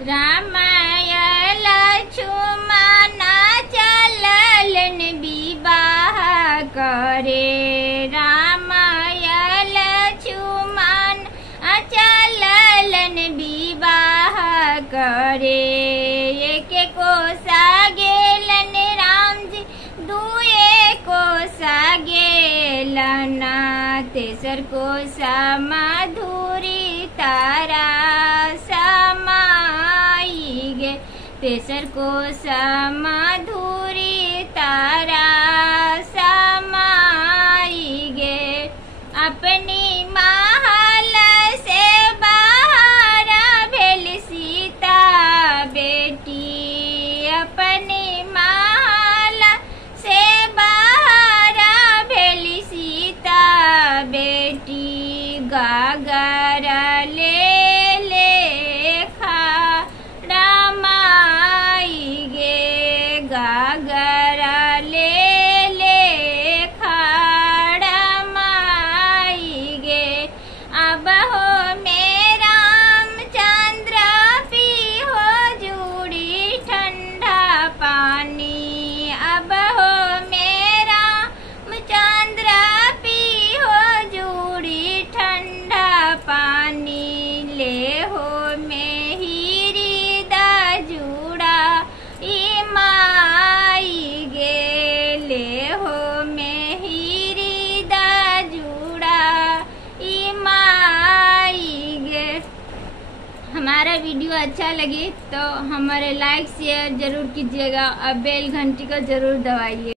रामाय लक्ष्मण चललन विवाह करे। रामाय लक्ष्मण चललन विवाह करे। एक कोसा गेलन राम जी दुए कोसा गेलन। तेसर कोसा मधुरी तारा समाई गे। तेसर कोसा मधुरी तारा समाई गे। अपनी महल से बाहर भेल सीता बेटी। अपनी महल से बाहर भेल सीता बेटी। गागर ले लेखा रामाई गे। गागर ले लेखा रामाई गे। अब हो में रामचंद्र पी हो जूड़ी ठंडा पानी। अब हो में रामचंद्र पी हो जूड़ी ठंडा पानी। ले हो में हीरी दा जूड़ा माई गे। ले हो में हीरी दा जूड़ा माई गे। हमारा वीडियो अच्छा लगे तो हमारे लाइक शेयर जरूर कीजिएगा और बेल घंटी को जरूर दबाइए।